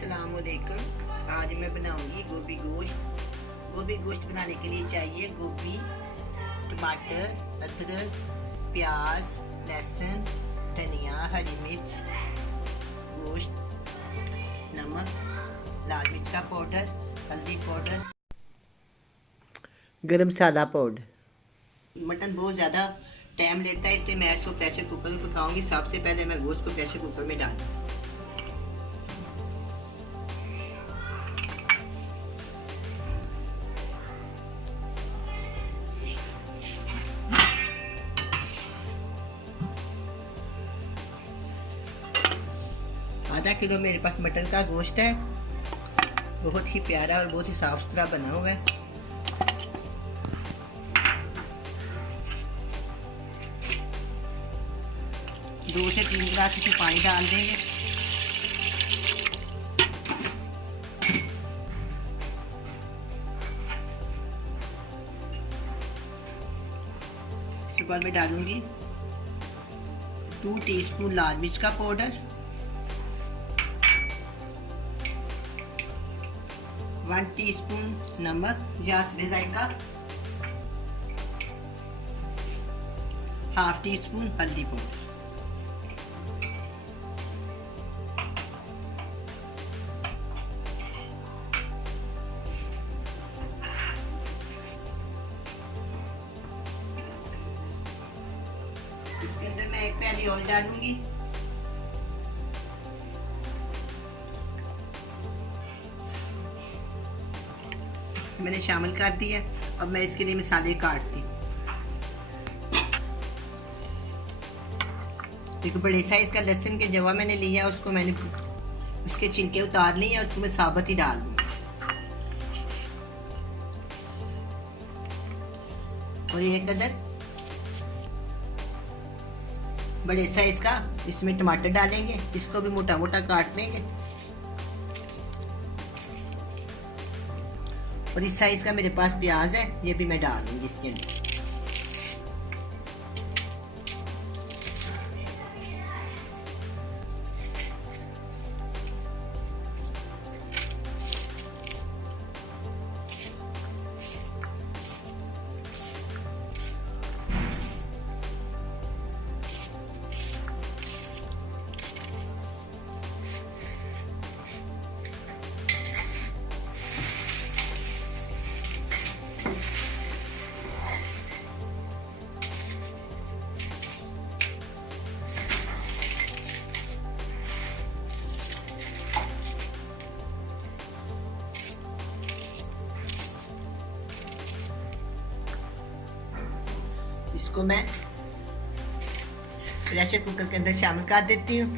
अस्सलामुअलैकुम। आज मैं बनाऊंगी गोभी गोश्त। गोभी गोश्त बनाने के लिए चाहिए गोभी, टमाटर, अदरक, प्याज, लहसुन, धनिया, हरी मिर्च, गोश्त, नमक, लाल मिर्च का पाउडर, हल्दी पाउडर, गरम मसाला पाउडर। मटन बहुत ज़्यादा टाइम लेता है, इसलिए मैं इसको प्रेशर कुकर में पकाऊंगी। सबसे पहले मैं गोश्त को प्रेशर कुकर में डालूँ। आधा किलो मेरे पास मटन का गोश्त है। बहुत ही प्यारा और बहुत ही साफ सुथरा बना हुआ है। दो से 3 गिलास इसमें पानी डाल देंगे। इसके बाद मैं डालूंगी 2 टीस्पून लाल मिर्च का पाउडर, 1 टीस्पून नमक या जायका, ½ टीस्पून हल्दी पाउडर। इसके अंदर मैं एक प्याली और डालूंगी। मैंने शामिल कर दिया। अब मैं इसके लिए मसाले काटती हूँ। एक बड़े साइज का लहसुन के जवा मैंने लिया, उसको मैंने उसके छिलके उतार लिए और उसको मैं साबुत ही डाल दूँ। और एक अदद बड़े साइज का इसमें टमाटर डालेंगे, इसको भी मोटा मोटा काट लेंगे। और इस साइज का मेरे पास प्याज है, ये भी मैं डाल दूंगी इसके अंदर। इसको मैं प्रेशर कुकर के अंदर शामिल कर देती हूँ।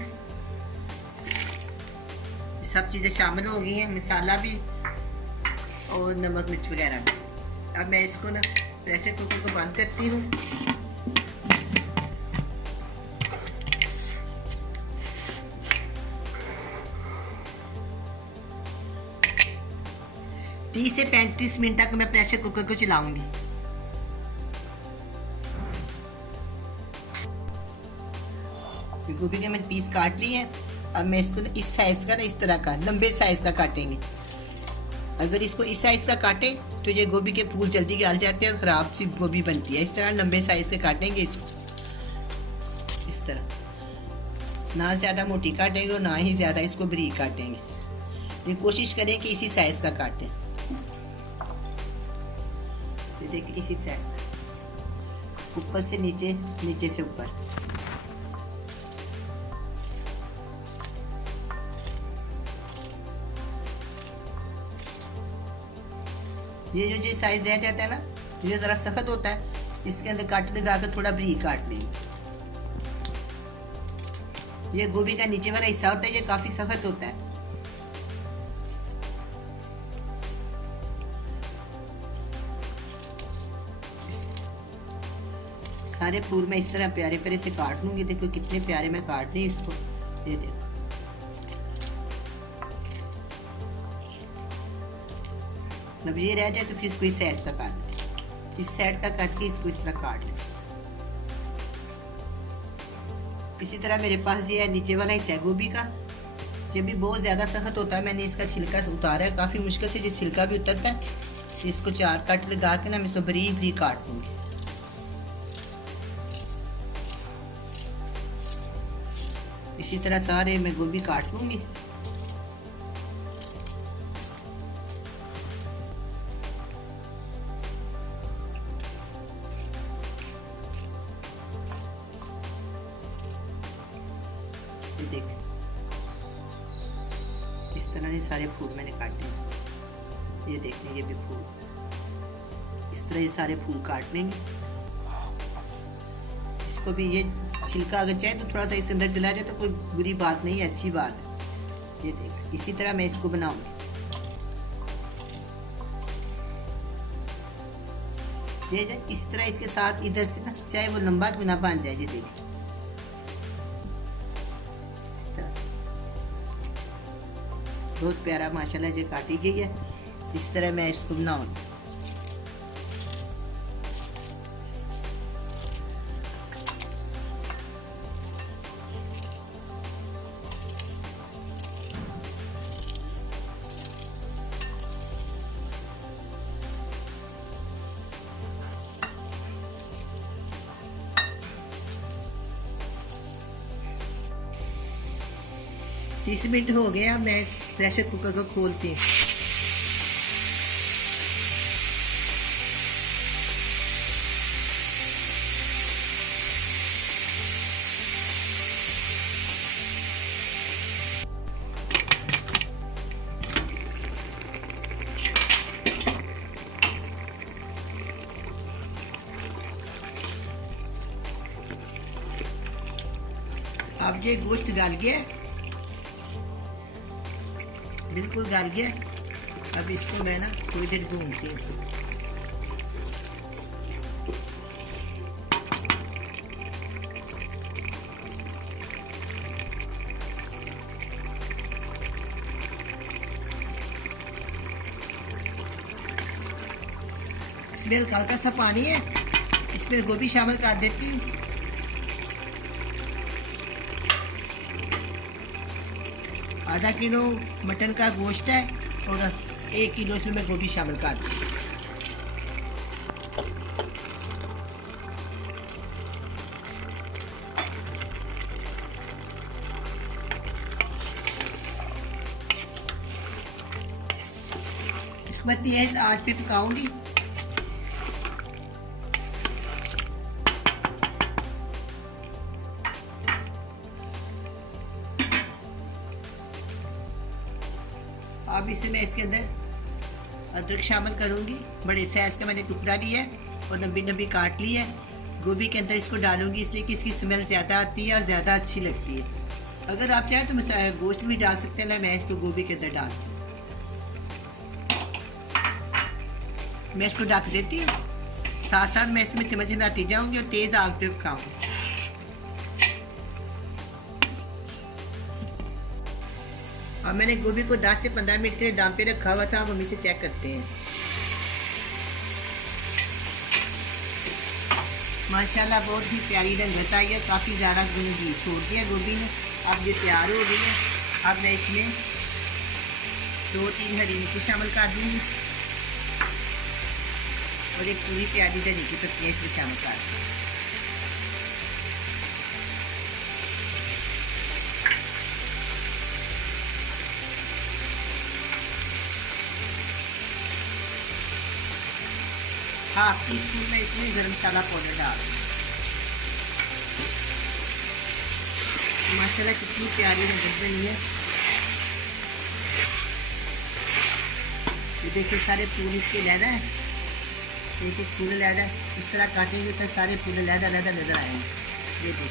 सब चीज़ें शामिल हो गई हैं, मसाला भी और नमक मिर्च वगैरह भी। अब मैं इसको ना प्रेशर कुकर को बंद करती हूँ। तीस से 35 मिनट तक मैं प्रेशर कुकर को चलाऊंगी। गोभी के मैंने पीस काट लिए हैं। अब मैं इसको इस साइज का ना, इस तरह का लंबे साइज का काटेंगे। अगर इसको इस साइज का काटे तो ये गोभी के फूल जल्दी गल जाते हैं और खराब सी गोभी बनती है। इस तरह लंबे साइज के काटेंगे इसको, इस तरह। ना ज़्यादा मोटी काटेंगे और ना ही ज़्यादा इसको बारीक काटेंगे। ये कोशिश करें कि इसी साइज का काटें। ये देखिए, इसी साइज, ऊपर से नीचे, नीचे से ऊपर। ये जो साइज रह जाता है ना, ये ज़रा सख्त होता है, इसके अंदर काट लगा कर थोड़ा बारीक काट लेंगे। ये गोभी का नीचे वाला हिस्सा होता है, ये काफ़ी सख्त होता है। सारे फूल मैं इस तरह प्यारे प्यारे से काट लूंगी। देखो कितने प्यारे मैं काट दी इसको। ये देखो, जब ये रह जाए तो फिर इसको इस साइड का काट लें। इस साइड का काट के इसको इस तरह काट लें। इसी तरह मेरे पास ये है नीचे वाला हिस्सा गोभी का, ये भी बहुत ज़्यादा सख्त होता है। मैंने इसका छिलका उतारा है, काफ़ी मुश्किल से ये छिलका भी उतरता है। इसको 4 कट लगा के ना मैं इसको बारीक बारीक काट लूँगी। इसी तरह सारे मैं गोभी काट लूँगी। ये देख, इस तरह ये सारे फूल मैंने काटे हैं। ये देखने, ये भी फूल इस तरह ये सारे फूल काट लेंगे। इसको भी ये छिलका अगर चाहे तो थोड़ा सा इसके अंदर चला जाए तो कोई बुरी बात नहीं है, अच्छी बात है। ये देख, इसी तरह मैं इसको बनाऊंगी। ये इस तरह इसके साथ इधर से ना, चाहे वो लंबा क्यों ना बन जाए। ये देखिए इस तरह बहुत प्यारा माशाल्लाह ये काटी गई है। इस तरह मैं इसको बनाऊंगी। तीस मिनट हो गया, मैं प्रेशर कुकर को खोलती हूँ। अब ये गोश्त गल गया, बिल्कुल गल गया। अब इसको मैं ना थोड़ी देर भूनती हूँ। इसमें हल्का सा पानी है, इसमें गोभी शामिल कर देती हूँ। आधा किलो मटन का गोश्त है और 1 किलो इसमें मैं गोभी शामिल कर दूँ। इसको मैं तेज आंच पे पकाऊंगी। अब इसे मैं इसके अंदर अदरक शामिल करूंगी। बड़े साइज का मैंने टुकड़ा लिया है और लंबी लंबी काट ली है। गोभी के अंदर इसको डालूंगी इसलिए कि इसकी स्मेल ज़्यादा आती है और ज़्यादा अच्छी लगती है। अगर आप चाहें तो मसाला गोश्त भी डाल सकते हैं। मैं इसको गोभी के अंदर डालती हूँ। मैं इसको ढक देती हूँ। साथ साथ मैं इसमें चम्मच हिलाती जाऊँगी और तेज़ आग पे पकाऊँगी। और मैंने गोभी को 10 से 15 मिनट के लिए दम पे रखा हुआ था। अब हम इसे चेक करते हैं। माशाल्लाह बहुत ही प्यारी रंगत आई है, काफ़ी ज़्यादा घी छोड़ दिया गोभी ने। अब ये तैयार हो गई है। अब मैं इसमें 2-3 हरी मिर्ची शामिल कर दूँगी और एक पूरी प्यारी धनी की पत्तियाँ इसमें शामिल कर दूँगी। हाफ टी स्पून में इसमें गरम मसाला पाउडर डाल दूँ। माशाल्लाह कितनी प्यारी रंगत बनी है। ये देखिए सारे फूल इसके लहदा है, एक एक फूल लहदा है। इस तरह काटेंगे तो सारे फूल लहदा लहदा नजर आएंगे। ये देखिए,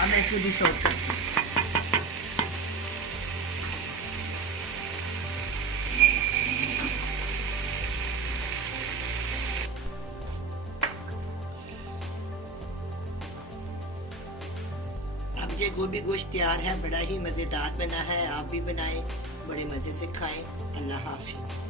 अब मैं इसको डिश आउट करती हूँ। ये गोभी गोश्त तैयार है। बड़ा ही मज़ेदार बना है, आप भी बनाएं, बड़े मज़े से खाएं। अल्लाह हाफिज़।